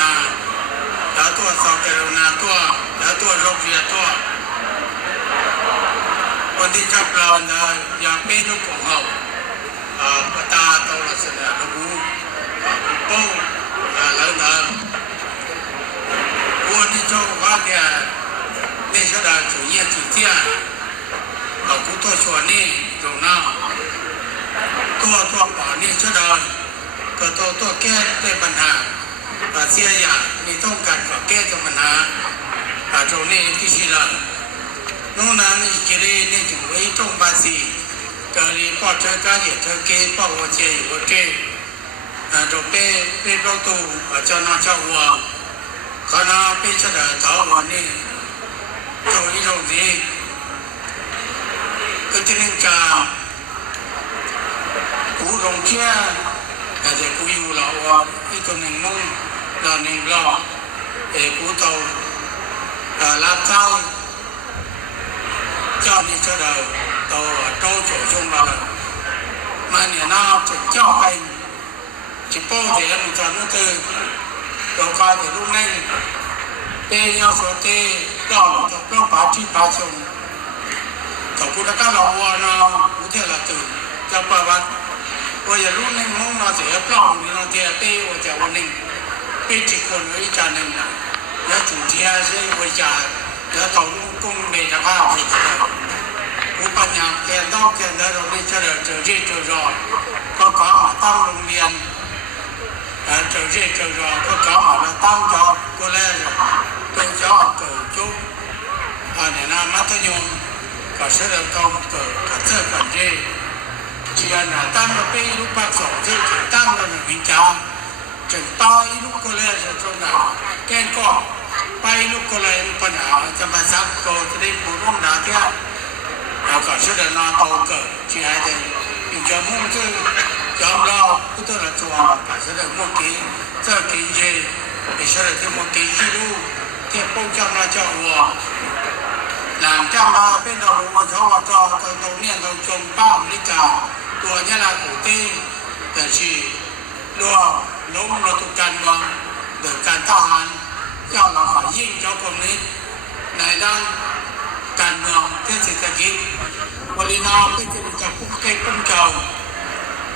นาแล้วตัวสอบกรุณาตัวแล้วตัวโรคเรียตัวคนที่จับเราเนี่ยอย่างเป็นลูกของเราปตาตัวลักษณะระบุโป้แล้วนะวันที่เจ้าว่าแกนี่ชดาจุยจุเทียเราคุตัวชวนนี่ตรงนั้นตัวป่านี่ชดาก็ตัวแก้ได้ปัญหาเสียอย่างมีต้องการก็แก้กับปัญหาตรงนี้ที่ชิลันนู่นนั่นนี่กิเลสนี่ถึงไว้ตรงบาสีเกิดรีพอเจอการเหยียดเธอเกย์ป้าวัวเจย์วัวเกย์ตรงเป้ประตูเจ้าหน้าเจ้าวัวคณะเป้เฉลิมเท้าวันนี้ตรงนี้ตรงนี้ก็จะเล่นการกูลงเที่ยแต่จะกูอยู่เราว่าอีตัวหนึ่งมุ่งเราหนึ่งเรากูโตรับเจ้านี่เฉลิมโตโตโจชงเรามาเนี่ยน่าจะเจ้าไปจิโป้เดี๋ยวมันจะนู่นตื่นเราก็เดี๋ยวลูกนั่งเตะยาวสวดเตะต้องป่าที่ป่าชงแต่กูตะการเราว่าเนาะกูเท่าละตื่นจะประวัติว่าอย่าลูกนั่งมองเราเสียเปล่านี่เราเที่ยวเตะว่าจะวันนึงเป้จิคนไว้จานนึงนะแล้วถึงเที่ยวใช่ไว้จานแล้วต่อลูกกุ้งเบจภาพเสร็จแล้วอุปนิสัยแกนต้องแกนแล้วเราได้เฉลิมเจอที่เจอรอก็ขอมาตั้งโรงเรียนเจอที่เจอรอก็ขอมาตั้งจอบก็แล้วเป็นจอบเกิดจุ๊บเนี่ยนะมัธยมก็เฉลิมต้องเกิดกับเสื้อกันเจเชียร์นะตั้งมาเป็นลูกปักสองที่ตั้งมาหนึ่งวิจารจนตายลูกก็แล้วจะตรงไหนแกนก็ไปลูกก็เลยปัญหาจะมาซักก็จะได้ปูร่วงหนาเที่ยวเราก็เชื่อนาโตเกิดที่ให้ได้อีกจะมุ่งซึ่งยอมเราพุทธราชวาก็เชื่อมุ่งที่เจ้ากินเจไม่เชื่อที่มุ่งที่ที่รู้ที่ป้องกันราชวัวหลังจากมาเป็นดอกบัวเขาว่าตรงนี้เราจงป้านิกาตัวนี้ละกูตีแต่ชีล้มเราถูกการวางโดยการทหารเจ้าเราขอยิ่งเจ้ากรมนี้ในด้านการเมืองเศรษฐกิจบริณาเป็นจะพุ่งเต้พุ่งเจ้า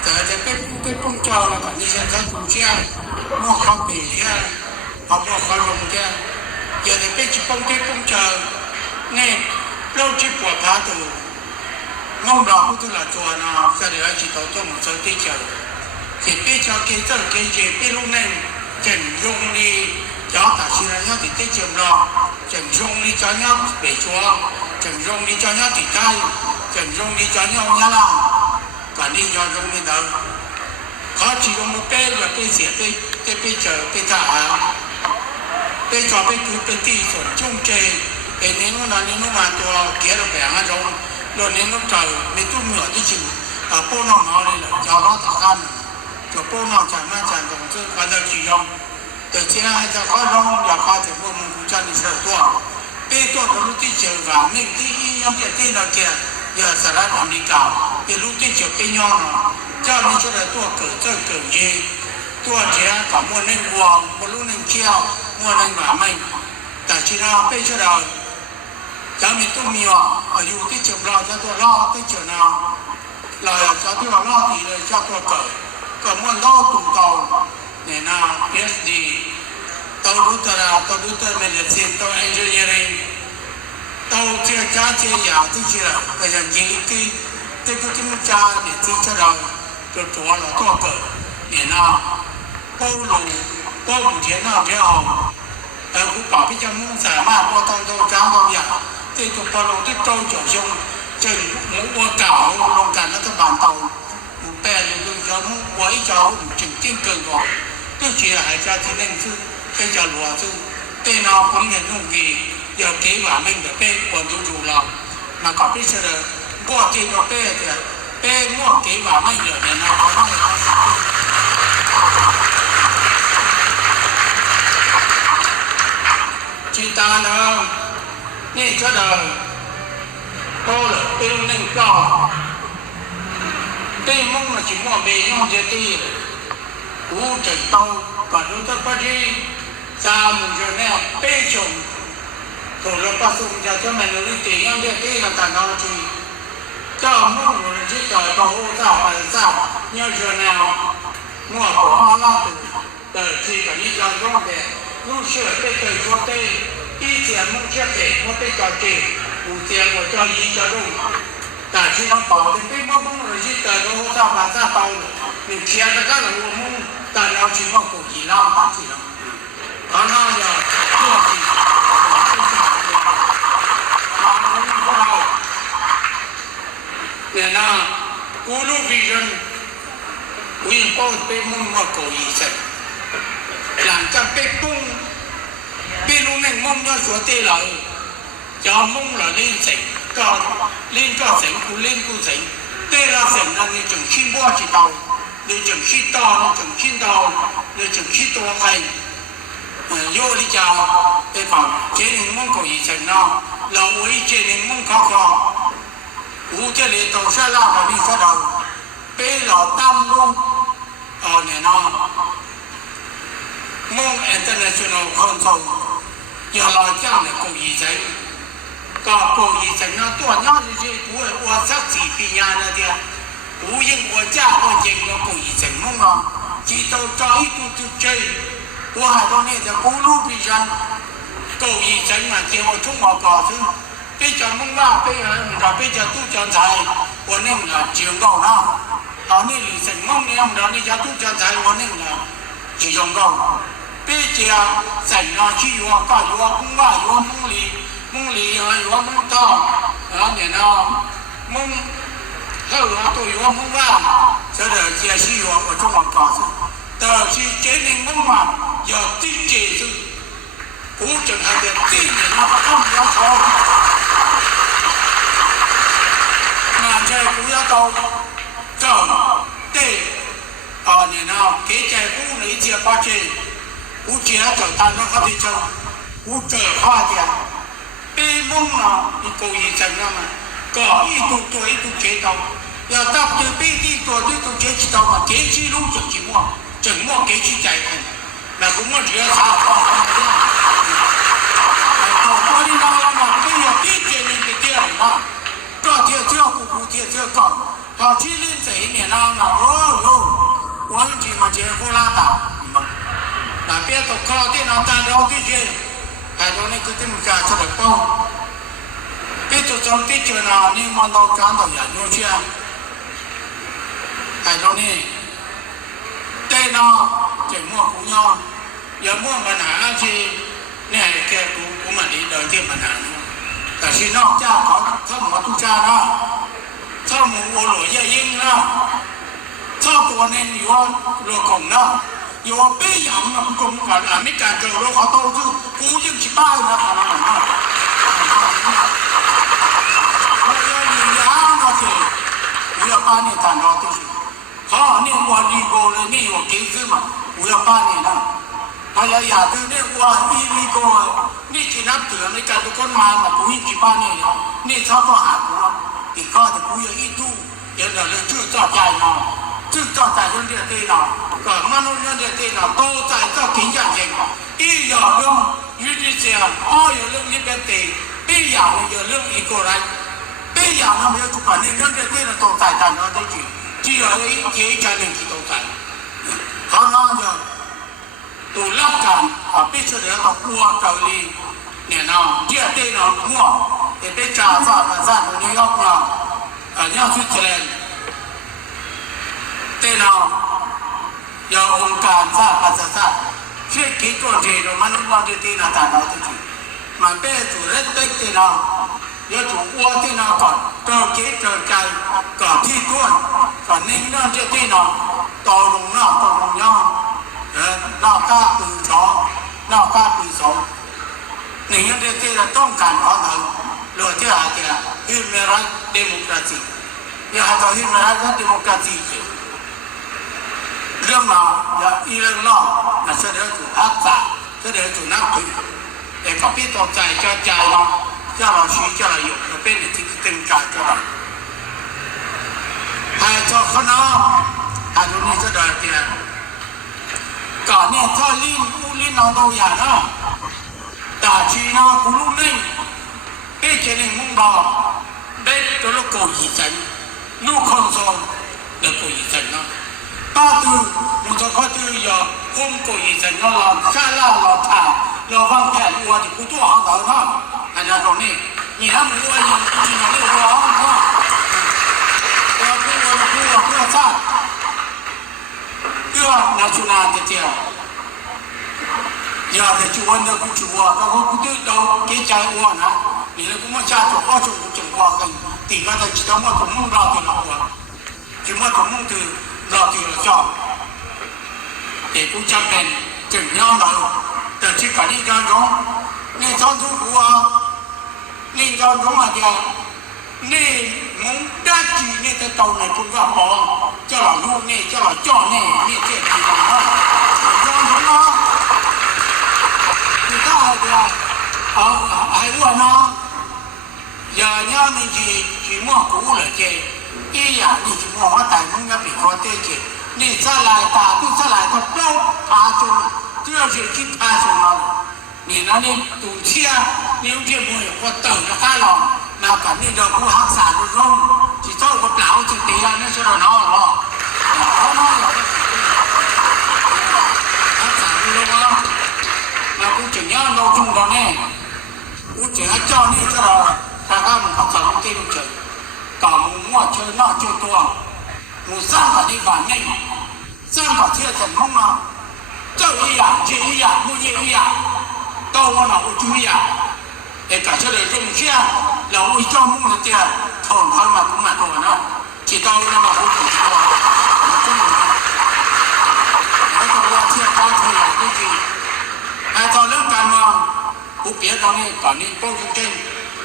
แต่จะเป็นพุ่งเต้พุ่งเจ้าแล้วก็นี่ฉันจะถูกเชี่ยมั่วข้าวปีเชี่ยเอามั่วข้าวลงเชี่ยอย่าได้เป็นจะพุ่งเต้พุ่งเจ้าเนี่ยเราจีบปวดขาตัวงงเราพุทธละตัวนะแสดงจิตตัวมันจะติดเจ้าที่เป็นเจ้าเกจิเป็นลูกนั่งเจนยงดีเจ้าแต่สิ่งนั้นที่ติดเจ้าเราเจนยงดีเจ้าเนี่ยไปชัวเจนยงดีเจ้าเนี่ยติดใจเจนยงดีเจ้าเนี่ยเนี่ยละการนี้ยอมยงดีเดิมเขาจียงมาเป็นแบบเป็นเสียเป็นเจอเป็นทหารเป็นจอบเป็นคือเป็นที่ส่วนจุ่มเจเป็นนี้นู่นนั่นนี่นู่นมาตัวเกี่ยวกับแผงอะไรเราเน้นต้องใจในตู้เหนือที่จริงป้อนน้องเอาเลยเลยยาวร้อยตะกันจะป้อนน้องจากแม่จากตรงที่การจะจียงแต่ที่นั่นจะเขาลงอยากพาถึงพวกมึงจะนี่เสียตัวเป็นตัวเป็นลูกที่เจอกันนี่ที่ยังเกี่ยที่เราเกี่ยอย่าสารพัดดีกันเป็นลูกที่เจอเป็นย้อนเจ้านี่ช่วยตัวเกิดเจ้าเกิดเย่ตัวเจ้ากับมัวนึ่งวัวมัวลูกนึ่งเขี้ยวมัวนึ่งหมาไม่แต่ที่เราเป็นช่วยเราจะมีตู้มีอ่ะอยู่ที่เจ้าเราจะตัวล่อที่เจ้านาเราจะตัวล่อตีเลยจะตัวเกิดก็มัวล่อตุ่มเตาเนี่ยนะ PhD ตัวรู้ตัวเมดิซินตัวเอนจิเนียริงตัวเจ้าจ้าเจ้าอยากที่เจ้าก็ยังยิงที่กูที่มันจ้าเนี่ยที่เจ้าเราตัวเราตัวเกิดเนี่ยนะป้าหมูเทียนน่าไม่เอากูป่าพี่จะมุ่งสามารถว่าต้องโดนจ้างบางอย่างที่ถูกปลงที่โตเจี๋ยวชงจึงหมูวัวเก่าลงการรัฐบาลเตาหมูแปรอยู่ตรงเขาหมูวัวอีเจ้าจึงจิ้งเกินก่อนก็เชียร์หายใจที่นั่นซึ่งเป็นเจ้าหลวงซึ่งเป็นเอาผมเห็นนุ่งกีอย่าเกี่ว่าไม่เดือดเป็นคนดูเรามากับพี่เสด็จก็ที่เราเป็นมั่วเกี่ว่าไม่เดือดเนี่ยนะเขาไม่จีตาเนาะนี่เฉลิมโตเลยเป็นหนึ่งก่อนตีมุ่งมาจิ๋วเบยองเจตีกูจะโตก่อนรู้จักปะจี cha mình cho nên bê chồng tổ lực bác sung cho mình nó đi tiền nhau biết cái là cả nó thì cho mua một chiếc trời bảo hộ sao phải sao nhau giờ nào mua của họ lo từ khi cả đi cho nó về lúc sửa cái từ cho tê đi tiền mua chiếc thể mua cái trò chơi đủ tiền của cho đi cho đúngแต่ที่น้องต่อเป็นพี่มุ่งเลยที่เกิดโอ้เจ้ามาเจ้าเตาหนึ่งเชียร์แล้วก็หนึ่งมุ่งแต่เราชิมว่ากูกี่เล่าปากกี่เล่าตอนนั้นอย่าเชื่อที่ทางนี้พวกเราเนี่ยนะกูรู้วิจารณ์วิ่งโป้ไปมุ่งว่ากูอีเสร็จหลังจากไปปุ้งพี่ลุงเนี่ยมุ่งยอดสวยเต๋อจะมุ่งเหล่านี้เสร็จก็เล่นก็เสร็จกูเล่นกูเสร็จเตะเราเสร็จนั่นนี่จึงขี้บ้าจีเตานี่จึงขี้ตอนี่จึงขี้เตานี่จึงขี้ตัวใครโยลิจาไปฟังเจนิงมุ่งก็อีเสร็จเนาะเราไว้เจนิงมุ่งเขาก็อูเจริญโตเสลาแบบนี้ก็เราไปเราตั้มลงเนี่ยเนาะมุ่ง international council อย่าลอยจ้างเนี่ยกูอีเสร็จก็กูอีเสร็จเนาะตัวน้อยที่กูว่าสักสี่ปีงานนะเดียวกูยังว่าจ้าว่าเองก็กูอีเสร็จมุ่งเนาะจีโตใจกูจุดใจว่าตอนนี้จะกูรู้พิจารณากูอีเสร็จมาเจ้าทุ่งหัวก่อซึ่งไปจะมุ่งว่าไปเราไปจะตู้จานไทยวันนี้เนี่ยเจียงก็เนาะตอนนี้อีเสร็จมุ่งเนี่ยเรานี่จะตู้จานไทยวันนี้เนี่ยเจียงก็ไปจะใส่เนาะที่ว่าก็อยู่ว่ามุ่งว่าอยู่ว่ามุ่งลีมุ่งลีอยู่ว่ามุ่งต่อแล้วเนี่ยเนาะมุ่งเขาอยู่ว่าตัวอยู่ว่ามุ่งว่าเสด็จเจียที่อยู่ว่าทุ่งหัวก่อซึ่งแต่ที่เจนิงมุ่งมาอย่าติดเจซึ่งกูจะให้เด็กตีเนี่ยนะก็ต้องยอมเขางานใจกูอยากเอาเจ้าเต้เนี่ยนะเกจใจกูในเจียป้าเจกูเจียเจ้าตาน้องเขาที่เจ้ากูเจอข้าเดียวปีมุ่งนะอีกูอีจังนะมันก็อีตัวอีตัวเกตเอาอย่าตับตัวปีที่ตัวที่ตัวเกจิตเอามาเกจิรู้จักจิมั่วจังมั่วเกจิใจกันแต่กูมั่วเสียขาดความเนี่ยต่อไปนี้เรามาไม่อยากที่เจนิงไปเที่ยวนะก็เที่ยวกูเที่ยวก่อนพอที่เล่นเสเนี่ยนะโอ้โหวันที่มาเจอโคราชแต่เปี้ยตกข้อที่เราตาเราที่เจแต่ตอนนี้ก็ที่มันการเฉลิมป้องที่จุดจบที่เจอหน้านี่มันเราการต่ออย่างโน้เชียแต่ตอนนี้เต้นอเจ๋งมั่วกูย่ออย่ามั่วปัญหาที่เนี่ยแกกูมันดีเดินเที่ยวปัญหาแต่ที่นอกเจ้าเขาถ้าหมอทุกเจ้านะถ้าหมูโอหลอยยิ่งนะถ้าตัวเนี่ยอยู่ว่าโลกงนะอยู่ว่าเปี้ยมนะกงกับอเมริกาเจอโลกเขาโตซึ่งกูยิ่งชิบ้านะขนาดนั้นเขาเลยยาวนะสิวิลป้าเนี่ยตานอตุสิเขาเนี่ยวันดีโกเลยนี่ว่าเก่งขึ้นมาวิลป้าเนี่ยนะพยายามที่เนี่ยว่าอีลีโกนี่ที่นับถือในการทุกคนมากูยิ่งชิบ้าเนี่ยนี่ชอบตัวหากูอีกข้อแต่กูยังอีตู้ยังเดินชื่อเจ้าใจเนาะชื่อเจ้าใจเรื่องเดียวตีเนาะก็มนุษย์เรื่องเดียวตีเนาะโตใจเจ้าถิ่นอย่างเก่งอีอย่างเรื่องยุติธรรมอ้ออย่างเรื่องลิเบอร์ตี้ปีอย่างเรื่องอีโกไรปีอย่างนั้นไม่ใช่ทุกคนในเรื่องเดียวตีเราโตใจกันเนาะได้จริงที่เราเกี่ยใจหนึ่งที่โตใจเขาเนาะจะตัวรับการปีเฉลี่ยกับกลัวเกาหลีเนี่ยเนาะเกี่ยตีเนาะมั่วไปจ่าฝ่าภาษาคนนี้ก็มาเนี่ยฟิตเทรนเต้นเอาอย่าองค์การฝ่าภาษาเชื่อคิดก่อนทีเรามันต้องวางที่ตีนาตาเราที่ทีมันเป็นตัวเล็กเล็กตีเราอย่าถูกอ้วนตีเราก่อนก็คิดเกิดใจก่อนที่ก้นก่อนนิ่งนั่งที่ตีเราต่อลงย่อหน้าก้าปืนสองหน้าก้าปืนสองหนึ่งอย่างที่เราต้องการเอาหนึ่งโดยที่อาจจะฮิมเมรัสเดโมคราซีอย่าให้เราฮิมเมรัสเดโมคราซีเรื่องเราอย่าอีเรื่องนอกนะเสด็จถูกอักษะเสด็จถูกนักถือแต่กับพี่ตกใจจะใจเราจะเราชี้จะเราอยู่เราเป็นที่เต็มใจจะเราให้เจ้าคณะให้ตรงนี้จะได้เกี่ย ก่อนเนี่ยถ้าลิ้นกูลิ้นน้องตัวอย่างนะแต่ชีนะกูรู้นิ่งไอ้เจริญมุ่งบอกเด็กตัวลูกโกยจันลูกคนโซเด็กโกยจันนะป้าตูมันจะข้อตูอย่าคุ้มโกยจันนะเราชาลาเราถ่าเราฟังแค่วัวที่กูตัวหางเต่านะอันนั้นตรงนี้你还没我有几年没有啊？我啥？对吧？拿出拿的掉，要的就问的不就我，然后不对到给讲我呢，你那个么家族好就不讲话跟，地方的其他么都弄到的了我，就么都弄的到的了叫，也不讲跟怎样的，的去搞你当中，你当初我。นี่เราหลงอะไรนี่มุ้งด้าจีนี่จะโตในคุณว่าพอเจ้าหล่อลูกนี่เจ้าหล่อจ้อนี่นี่เจ๊จีนนะย้อนหลงนะคือถ้าอะไรไอ้วัวนะอย่าเนี่ยนี่จีมั่วกูเลยเจ๊อีอย่างนี่จีมั่วว่าแต่มึงก็เป็นคนเต้เจ๊นี่สลายตาตู้สลายตัวเปล่าพาจนเจ้าเจ๊คิดพาจนเรา你那里赌气啊，你有些没有，我等着看了，那肯定就不行啥都中，只做我表就对了，那是老孬了，老孬了，行啥都中啊，那不怎样都中了呢，我只要叫你这个，大家们不可能对不起，搞我就那就多，我三个地方内，三个贴怎么啊？这一样，这一样，那一样。到我老注意啊！哎，感谢来中下，老为招募的店，头他嘛不买多呢，知道那么好知道，中午，那个我贴发出来的句，哎，到那干嘛？我别让你搞你包中间，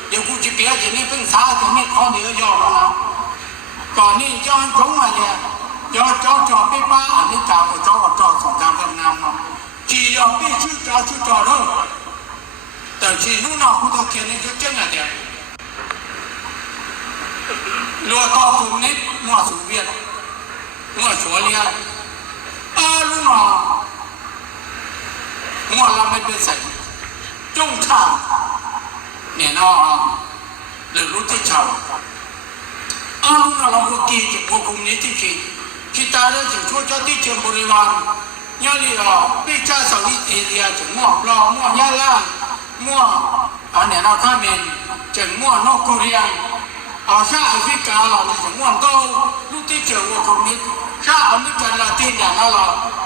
又不去别人你分啥的你考虑要了呢？搞你叫中嘛的，要找别把你找我从咱们那嘛，只要必须找了。但是路上不到天天就这样的，如果到国内我随便，我说的，路上我那没别谁，中场，你那路的桥，路上我记住我公里的去，其他人就说这的全部的话，要你被加上一点点就我压啦。มั่วอันนี้เราข้ามีจังมั่วนอกกุเรียนชาแอฟริกาเราจังมั่วโตลูกที่เจอว่าคนนี้ชาอเมริกันลาตินอย่างเรา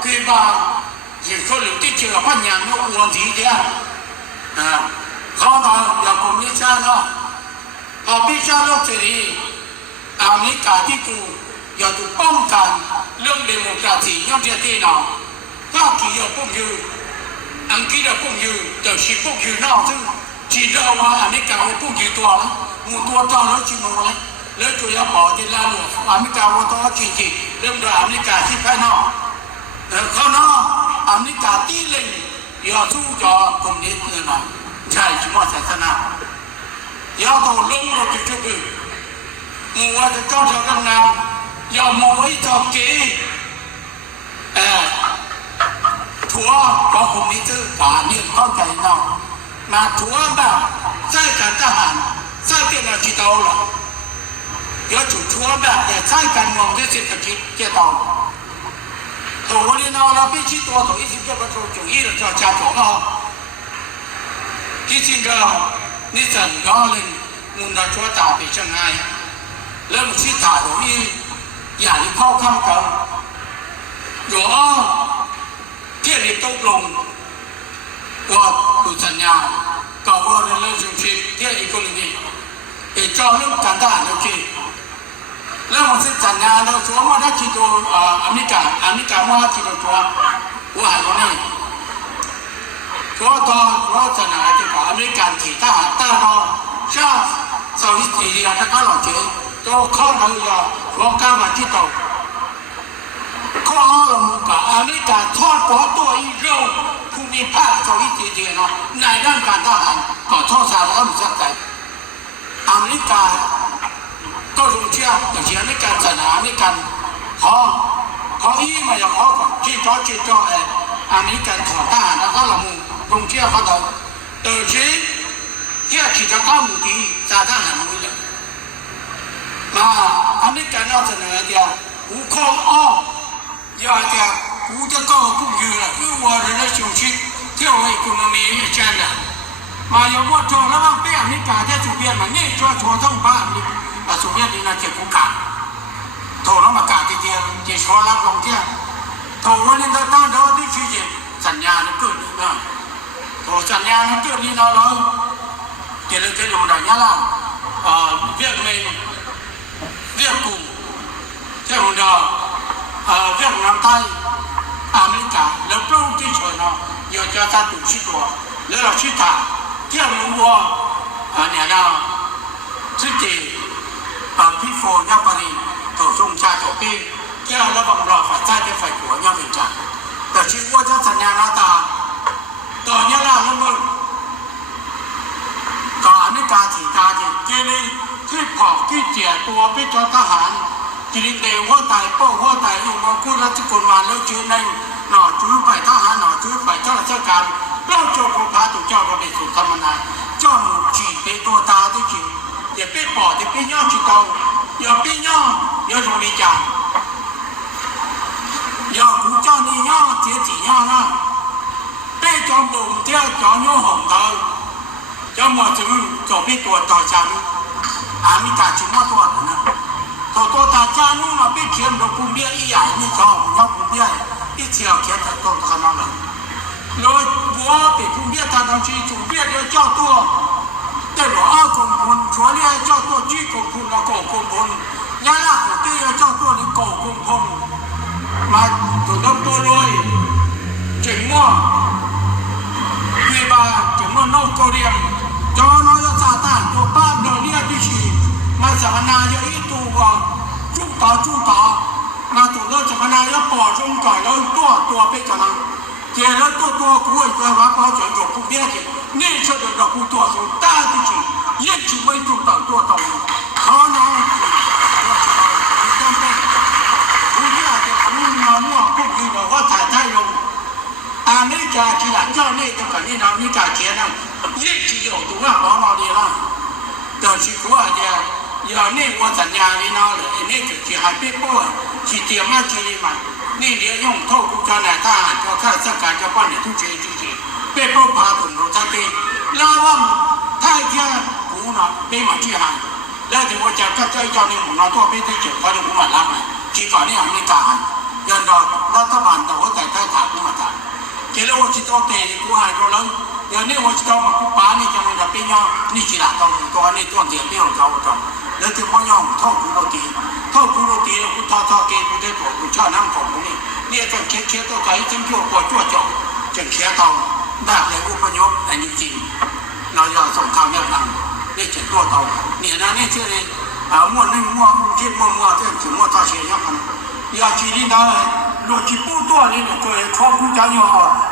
คือบางอย่างคนลูกที่เจอพันยางนกอวนทีเดียวเขาทำอย่างคนนี้ชาเนาะพิชาโลกเสรีอเมริกาที่กูอยากจะป้องกันเรื่องเดโมคราซีย่อมจะตีหนอถ้าขี่ยกพวกยูอังกฤษพวกยูแต่ชีพวกยูนอกซึ่งจีนเอาว่าอเมริกาพวกยูตัวละมูตัวจ้องแล้วจีโมละแล้วจุยบอกที่ลาหลวงอเมริกาว่าตัวจีจีเรื่องโดยอเมริกาที่ภายนอกข้างนอกอเมริกาตีเล่งอย่าสู้จอคอมมิวนิสต์เลยนะใช่ชิมว่าศาสนาอย่าต้องลงเราจะจุดมัวจะจ้องจะกันงามอย่ามัวไว้จอกีทัวของคอมมิวนิสต์ป่านี่เข้าใจเนาะมาทัวแบบใช้การทหารใช้เป็นอาชีพเราหรอเดี๋ยวจุดทัวแบบเนี่ยใช้การมองด้วยเศรษฐกิจเจ้าต่อตัวนี้เนาะเรา必须多走一些这个主义的叫家族啊，其实个你整个人mun đã cho ta bị chẳng aiแล้วมันชี้ถ่ายตรงนี้อย่าเข้าข้างกันหรอที่เรียนตกลงว่าดูสัญญากับว่าเรื่องสิ่งที่อีกคนนี้ไอ้เจ้าเรื่องการทหารโอเคแล้วมันสัญญาเราชัวร์ว่าถ้าคิดตัวอเมริกาว่าคิดตัวว่าอะไรนี่ชัวร์ตัวสัญญาที่กับอเมริกันที่ทหารต้านเราชาสวิตเซอร์แลนด์ถ้าเขาหล่อเจ๋อตัวเข้ามาอยู่ลองก้าวมาที่ตัวข้อลงกับอเมริกาทอดตัวอีกเรื่องภูมิภาคสวิตเซอร์แลนด์เนาะในด้านการทหารก็ทอดสารพัดสักแต่อเมริกาก็รู้เชื่ออย่างเช่นในการศาสนาในการขออีมาอย่างขอที่จอ อเมริกันถอนทหารแล้วก็ละมุงลงเที่ยวเขาเราเดินชี้เที่ยวขี่จักรก้าวมุดีจ่าทหารมือเลยมาอเมริกันเอาเสนอเดียว无空哦，要的古的高不远了，因为我人的休息，跳回国民一战的，嘛有我做了嘛，别你干在左边嘛，你做错通把你啊左边你那结果干，头那么干的点，就说了中间，头我那个当着的去的，怎样的个人啊，头怎样的个人了了，给了给用的伢了，别没别股。ที่เราเวียดนามใต้อเมริกาแล้วก็ที่เฉยเนาะอยากจะตัดตัวชิตัวแล้วเราชิตาที่เราว่าเนี่ยนะที่พี่โฟยับปรีตัวจงชาตัวพี่ที่เราระวังรอฝ่ายใต้กับฝ่ายหัวยังเป็นจ่าแต่ชีว่าจะสัญญาณตาตอนนี้เราเมื่อก่อนอเมริกาถีตาจีเกลีที่ผอกที่เจี๋ยตัวพี่จอทหารจีนเดียวหัวไตโป้หัวไต用มากู้ราชกุลมาแล้วชื่อในหน่อจื้อไปทหารหน่อจื้อไปข้าราชการเราโจมพาตัวเจ้าเราไปสู่ธรรมนาเจ้าหนุ่มจีเป็นตัวตาที่จีอย่าเป็นปอดอย่าเป็นย่อจีโตอย่าเป็นย่อย่อตรงนี้จังอย่ากูเจ้านี่ย่อเจี๊ยจีย่อนะเป็นจอมบุ๋มเที่ยวจอมย่อหงเตาเจ้าหมอจื้อจบเป็นตัวต่อจำมีการชิมว่าตัวนะตัวตาจานุ่งมาเป็นเทียมดอกกุมเบี้ยอีใหญ่นี่ชอบยอดกุมเบี้ยอีเที่ยวเขียนตัวขนาดนั้นแล้ววัวเป็นกุมเบี้ยตาดำชีจุ่มเบี้ยเดียวเจ้าตัวแต่หลวงอ้ากงพลชัวเรียเจ้าตัวจี้กงพลแล้วก็กงพลยาลาตัวเตี้ยเจ้าตัวนี่ก็กงพลมาตัวน้ำตัวลอยเจ๋งมั่วเวียบาเจ๋งมั่วโนโกเรียมจอน้อยซาตานตัวป้าเดินเรียดิชีมาสัมมนาเยอะอีตัวจุดต่อมาตัวเราสัมมนาแล้วปอดจงก่อนแล้วตัวไปกันนะเจแล้วตัวกูไอ้ตัวว่าพอจะจบกูเบี้ยเจนี่เชื่อเรากูตัวสูงตาดิชียิ่งชิไม่จุดตัวต่อเขาเนาะจำเป็นกูเบี้ยเจกูมามั่วพวกนี้เราว่าถ่ายลงอเมริกาที่หลังเจ้าเนี่ยจะกันนี่เราอเมริกาเขียนนะยิ่งชิ有ตัวว่าของเราดีละแต่ชีกูอาจจะอย่างนี้ว่าสัญญานี่นาเลยนี่คือที่ให้พี่ป้อนที่เตรียมมาทีมันนี่เดี๋ยวย่งเข้าคุกการทหารก็ข้าราชการจะป้อนเนี่ยทุกเช้าทุกทีพี่ป้อนพาตุนรถทัพปีแล้วว่าถ้าแค่กูนะเป็นมาที่หันแล้วถึงว่าจะก็ใจเจ้านี่ผมนอนตัวเป็นที่เจ็บเขาจะผมมาล้างเลยที่ก่อนนี่อเมริกาหันยันดอกรัฐบาลแต่ว่าแต่ใต้ถากูมาถามเจ้าว่าที่ต้องเตะกูหายตัวแล้วอย่างนี้ว่าที่ต้องมาคุป้านี่จะมันจะเป็นย่อนี่จีละตัวนี้ตัวเดียวไม่ของเขาตัวแล้วถึงพ่อย่อมท่อกูโรตีกูท่อเกกูได้ตัวกูชอบน้ำของกูนี่จะเคี้ยวตัวใจจนชั่วปวดจ่อจะเคี้ยวเตาได้เลยอุปยศอันนี้จริงเราอย่าส่งข่าวแนวทางนี่จะตัวเตาเนี่ยนะนี่เชื่อเลยมั่วที่มั่วที่ถึงมั่วท่าเชียร์ยังมันอย่าจีนี่นะหลุดจีปูตัวนี่เนี่ยตัวชอบกูจะย่อ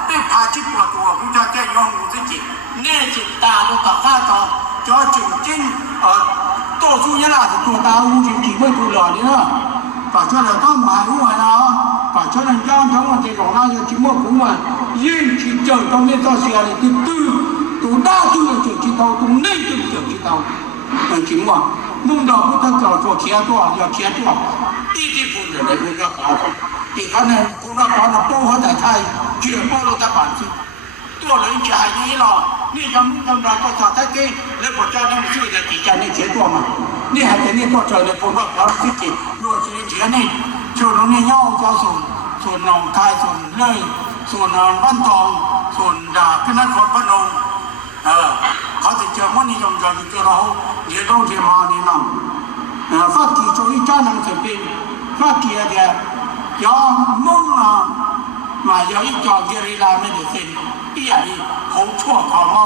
ได้พาจีปวดตัวกูจะแก้ย่อกูจริงเนี่ยจิตตาตัวตัดข้าต่อจะจุ่มจิ้ง多数人啦是做大屋就体会不了的了，把这来当买屋啦，把这来养成我这种那就寂寞不完，人去讲到那到些里都大都要就知道，都内都知道，很寂寞。弄到不得早做钱多要钱多，一地不人的不要搞，你看呢，不那搞那包和在太，全包都在板子，多人家一了。นี่ยังมุ่งทำราก็จะได้เก่งแล้วก็จะต้องช่วยกันตีกันในเชื้อตัวมันนี่หายใจนี่ก็เจอในผมว่าเขาที่จิตรวดชีวิตเชื้อนี่ส่วนตรงนี้ย่อจะส่วนหนองคายส่วนเลยส่วนบ้านทองส่วนดาบขึ้นนครพนมเขาจะเจอว่านี่ยงจะเจอเราเดี๋ยวต้องเทมานี่นั่งฝากที่ช่วยจ้านั่งเสร็จฝากที่เดียยอมมุ่งมาอย่าอีจอเกลีลาไม่ได้สิ้นอีอย่างนี้好错好吗？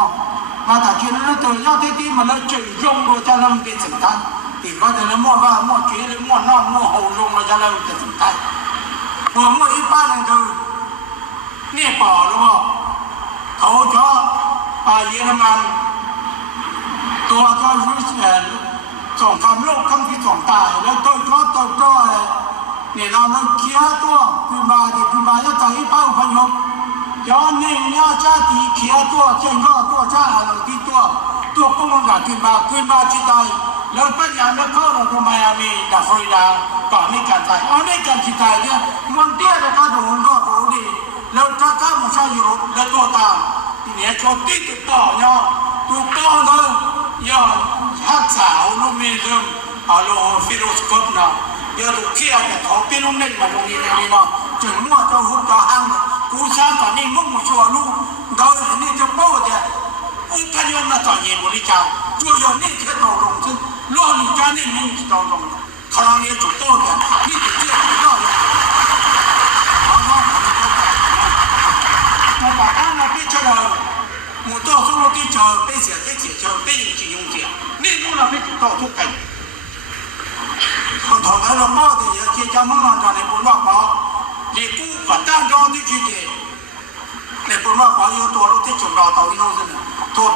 那他觉得那都要对对嘛，那最终了才能被承担。你刚才那莫话莫觉得莫闹莫喉咙了才能被承担。我们一般人都念饱了嘛，头着เยอรมันตัวก็รู้สึกสงครามโลกครั้งที่สองตายแล้วตัวเนี่ยเราเคี้ยวตัวคือมาจะตายเป้าพยพ要你要家底贴多健康多家了的多公共的对吧知道แล้วปัญญาแล้วเข้าเราก็มามีดาฟริดาก็ไม่กันใจไม่กันจิตใจเนี่ยมันเตี้ยแล้วก็ดูก็ดูดีแล้วถ้าข้ามันใช่อยู่แล้วตัวตาเนี่ยชอบติดต่อเนี่ยตัวต่อเลยย่อหักสาวลูกมีเรื่องเอาลงฟิโรสกอปนะย่อลูกเขี้ยวแต่เขาเป็นลูกเล่นมาตรงนี้เลยเนาะจึงมั่วจะหุ่นจะหังกูสร้างตอนนี้มุ่งมาชัวลูกเดินนี่จะโป้เนี่ยอุปนิยมมาตอนเย็นบริจาคช่วยนี่แค่ต่อลงซึ่งล้อหลีกการนี่มุ่งต่อลงครั้งนี้จุดโต้เนี่ยนี่จะเชื่อไม่ได้เอาเนาะ我把刚才别吃了，我到时候给吃，别写，别解决，别用金融钱，你弄了别到处干。เขาถอดแล้วเราก็เดี๋ยวเจ้ามั่งนอนจากในปุ่นว่าพอเด็กกู้กับด้านรองที่ชี้เดียในปุ่นว่าพออยู่ตัวรถที่จุดรอต่อที่น้องสินะตัว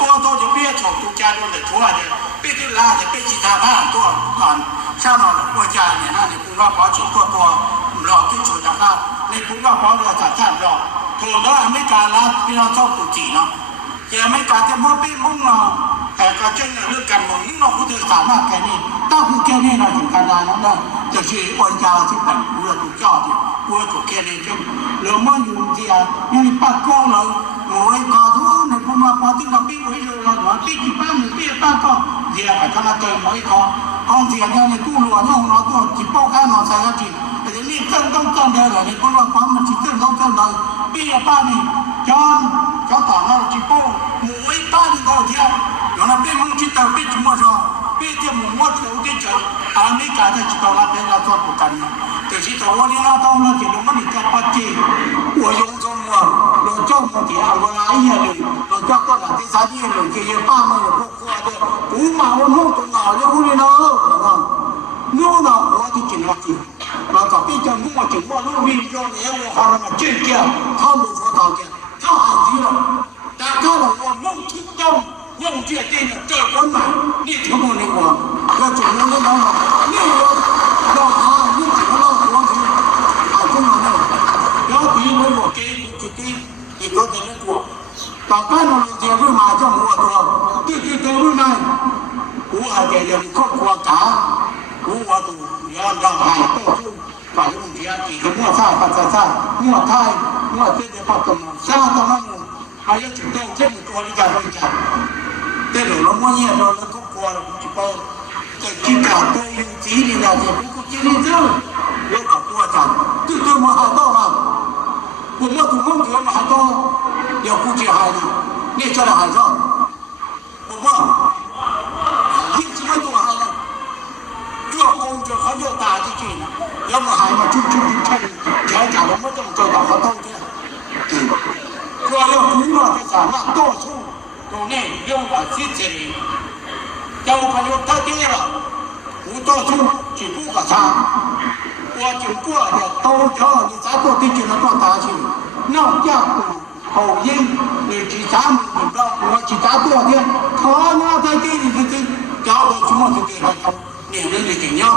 จะเบี้ยฉกตัวแกโดนแต่ทั่วเนี่ยเบี้ยที่ลาจะเบี้ยจีตาผ้าตัวผ่านชาวนอนหัวใจเนี่ยนะในปุ่นว่าพอจุดตัวรอที่จุดจากข้าในปุ่นว่าพอเราจัดท่านรอถูกแล้วอเมริกาละพี่น้องชอบตุจีเนาะอเมริกาจะมั่วปี้มุ่งเนาะแต่ก็เจ้าเรื่องการเมืองเราพูดถึงสามารถแค่นี้ต้องพูดแค่นี้เราถึงการงานนั้นได้จะชื่อวันยาวที่เป็นกูจะถูกจ่อที่กูจะถูกแค่นี้จนเราไม่อยู่ที่อ่ะยังมีปักก้องเราหน่วยก่อทุนในพวกเราพอที่เราปี้ไว้เราหน่วยปี้กี่ป้าหนึ่งปี้ป้าก็เดี๋ยวไปขนาดเติมหน่วยก่อห้องเสียเนี่ยในตู้หลวงห้องเราตัวจีบโป้ข้าวหน่อใส่ก็จีแต่ทีนี้ต้องเดินเลยในพวกเราความมันจีบต้องเลยปี้ป้านี่จอนเขาต่อเราจีบโป้หมูไอ้ป้าที่เขาเที่ยว原来被蒙去到被什么说，被这摸头的讲，阿没干的知道那边那做不干的，就是说我的那到那地方你干不的，我用中我叫我的啊，我来一类，我叫过来第三一类，这些爸妈也不过的，不嘛我弄到哪里去了，弄到我的警察局，那个比较我警察路边叫你我好了嘛，这个他没说到的，他喊急了，但看了我弄出到。用这电的这关买，你听过那个？要怎么那个？你要他，你怎么让国民啊？中国那要比我给一个人多，大概呢就会马上我多，对会来，我还得要你国家，我都要让海到处把用这几个莫菜把菜莫菜莫这些把什么下到那种，还要主动这么多的家人家。แต่เดี๋ยวเราไม่เนี่ยเราก็กลัวเราจะไปแต่ที่กาดตัวยังจีนี่นะเดี๋ยวกูจีนี่เจ้าเราก็กลัวจังตัวมาหาต่อมาผมว่าถูกมั่งเดี๋ยวมาหาต่อเดี๋ยวกูจะหายนะนี่จะได้หายซะผมว่ายิ่งจะไม่ตัวหายนะตัวคงจะเขาโยตาจริงๆนะแล้วมาหายมาชุบใช้จ่ายเราไม่ต้องเจอต่อเขาต้องแค่กลัวเราคุณว่าจะสามารถต่อสู้ตรงนี้เรื่องว่าที่เจริญเจ้าพยุทธ์ท่าเดียวผู้ต่อสู้จีบผู้กระชากว่าจีบผู้เนี่ยโตเจอในสายตัวที่จีนตัวตาชินอกจากเขายิงในจีสามเหมือนเราว่าจีสามตัวเนี่ยเขาหน้าใจดีจริงๆเจ้าเราชั่วโมงที่เกิดเขาเนี่ยเรื่องนี้จริงยาก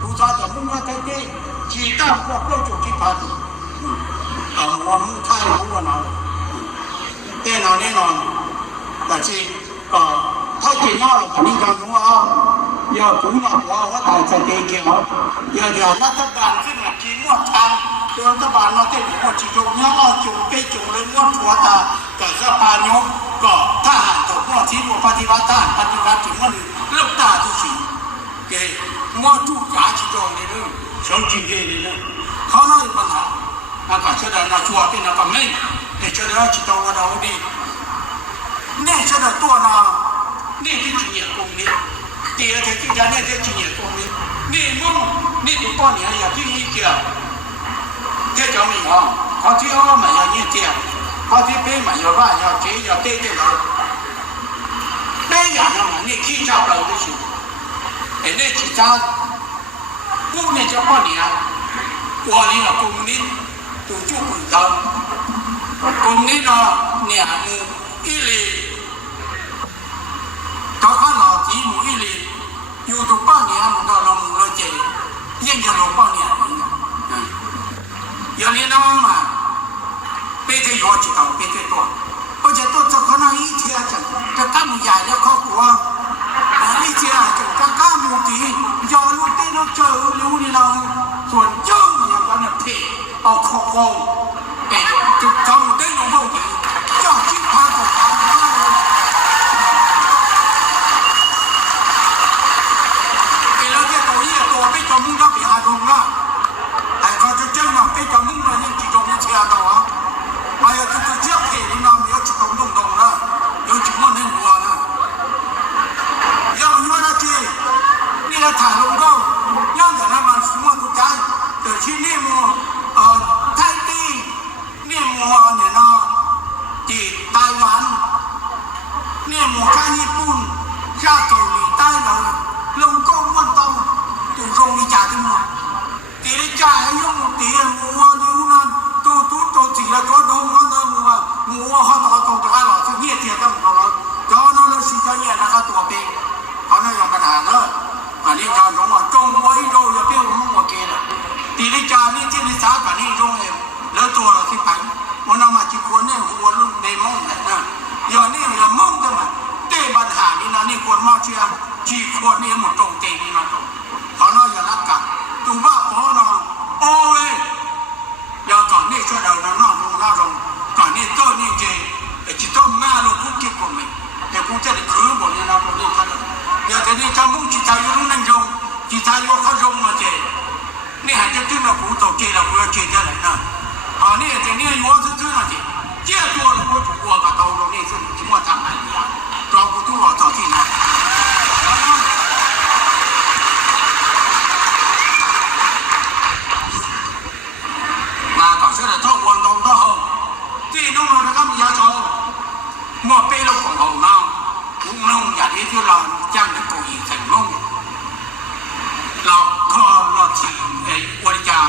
ผู้ชายจะมุ่งหน้าใจดีจีตามพวกเราจุดที่พาดีเอาว่ามุ่งท้ายรู้ว่าเราแต่แน่นอน但是他见到了肯定讲我要总了我大在地球要那个办这个寂寞长要这办那这我其中要就被就了我说他ก็จะพาโยก็ทหารตัวพ่อที่ว่าปฏิวัติทหารปฏิวัติถึงมันเลิกตาทุกสิ่งเกี่ยว่าทุกอย่างที่ตรงนี้เรื่องสมจริงเลยนะเขาไม่ปัญหาอาการเชื่อได้นะชัวร์เป็นอะไรไม่เชื่อได้ที่ตรงเราดี那些的多呢，那些经验功力，第二天就讲那些经验功力，你梦你读半年也第一个，这叫咩啊？他只要没有念经，他这边没有话要这要对对了，那样的嘛，你其他不的是，那其他不那叫半年，我呢功力都做不到，功力呢两个一类。เขาข้าหล่อจีหมูอีลีอยู่ตรงป้าเนี่ยมันก็ลงเลยเจยิ่งจะลงป้าเนี่ยอย่างนี้น้องมา背着药知道背最多，而且都这可能一天这干么呀要靠国，一天这干么的，要路对路走路的了，ส่วนเจ้าเนี่ยก็เนี่ยเพเอาขอคงจะทำได้ลงพวกนี้เจ้าคิดพาตัวทำได้แล้วเนี่ยตัวนี้ตัวไปจมูกก็ไปหาตรงนั้นไอ้เขาจะเจ้าเนี่ยไปจมูกเนี่ยยังจีจมูกเชียร์ตัวไอ้ตัวเจ้าเพนี่นะไม่เอาจีตรงนะยังจีมันเห็นหัวนะยังอยู่นะจีนี่เราถ่ายลงก็ยังแต่ละมันสมมติใจแต่ที่นี่มัวไทยตีนี่มัวเนี่ยนะที่ไต้หวันนี่มัวข้างญี่ปุ่นข้างเกาหลีใต้เราลงก็มันต้องถูกลงจ่าที่มัวตีได้จ่ายยังมัวตีมัวนิ้วนั้นตัวตีแล้วก็โดนกันเลยมัวเขาตัวตัวเราที่เนี่ยเทียบกันเราก็นั่นเราสิ่งที่นะครับตัวเป็นเขาเนี่ยยังกระดาษเลยอันนี้การลงว่าจงไว้เราอย่าเปี้ยวมั่วเกลตีได้จ่ายนี่ที่ในสาขานี่ลงเองแล้วตัวเราที่ไปมันเอามาจีควรเนี่ยหัวลุ่มในมุ่งนะอย่างนี้เรามุ่งกันมาเต้ปัญหานี่นะนี่ควรมาเชื่อจีควรนี่หมดตรงเตนี่นะตรงเขาเนาะอย่ารักกันตัวว่าพอเนาะโอ้ยอย่าก่อนนี่ช่วยเราหน้าลงก่อนนี่ต้นนี่เจจิตต้นแม่เราคุกกี้ผมเองแต่กูจะได้คืนหมดเนี่ยนะตรงนี้กันอย่าแต่นี่จะมุ่งจิตใจยุ่งนั่งยงจิตใจยุ่งเขายงมาเจนี่หายใจขึ้นเรากูตกเจเรากูจะเจได้เลยนะอันนี้แต่นี่อยู่ว่าซื่อๆนะเจเจ้าตัวเราก็ถูกว่ากับเราเราเนี่ยซึ่งถึงว่าทำอะไรเนี่ยเราก็ต้องรอต่อที่นั่นมาต่อเชื่อแต่ท่องวันตรงท่องที่น้องเราจะทำยาโจหมดไปเราของเราเนาะน้องอยากที่เราจ้างนักโกยใส่น้องเราข้อเราทีบริจาค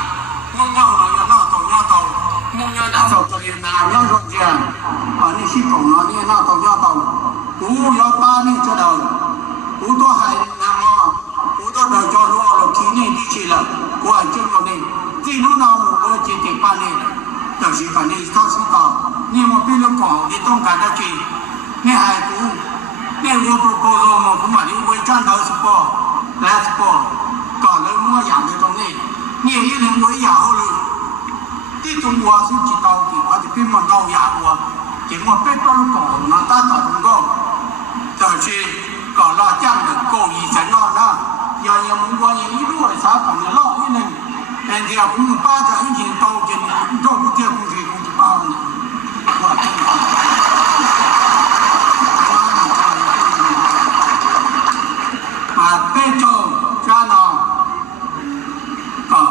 น้องเราอย่าหน้าโตน้องอย่าด่าโตตัวเองนะน้องรถเจียอันนี้ชีพของเราเนี่ยหน้าโตกูยอป้านี่จะเดากูตัวหายน้ำมอกูตัวเดาจอรัวเราทีนี่ดีชีละกูไอ้จุดเราเนี่ยที่นู้นเราเราจีติป้านี่แต่ชีกันนี่เข้าสู้ต่อนี่มันเป็นเรื่องของที่ต้องการได้จีนี่หายกูนี่วัวโปรโพโซมาผมหมายถึงวัยจ้างเดาสปอร์และสปอร์ก่อนเลยมั่วอย่างในตรงนี้นี่ยังเห็นวัยยาวเลยที่ตรงวัวซึ่งจีเตาจีว่าจะเป็นมันเตายาววัวจีมันเป็นต้นก่อนนะตาต่อตรงก็แต่ชีก่อนเราจ้างเด็กโกยฉันนอนนะอย่างมึงว่าอย่างนี้ด้วยสาของเนี่ยล่อนิดนึงแต่เดี๋ยวผมป้าจะให้เห็นโตจนก็กูเที่ยวกูจะป้าเนี่ยว่าจริงมาเป็นโจจ้าน้อง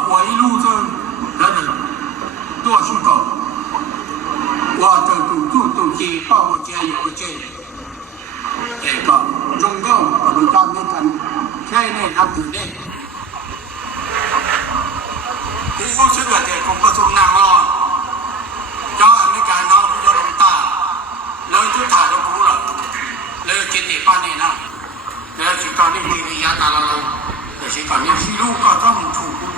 我一路上人多去搞，我这都接，包括接有接，这个中高我都干没干，ใช่เนี่ยนับถือเนี่ยผู้ช่วยเด็กของกระทรวงนามอเจ้าอเมริกาน้องผู้ยอดลงตาเลยทุกถ่ายเรารู้ละเลยเจติป้านี่นะเลยสิ่งตอนนี้มีระยะตาเราเลยแต่สิ่งตอนนี้ที่ลูกก็ต้องถูก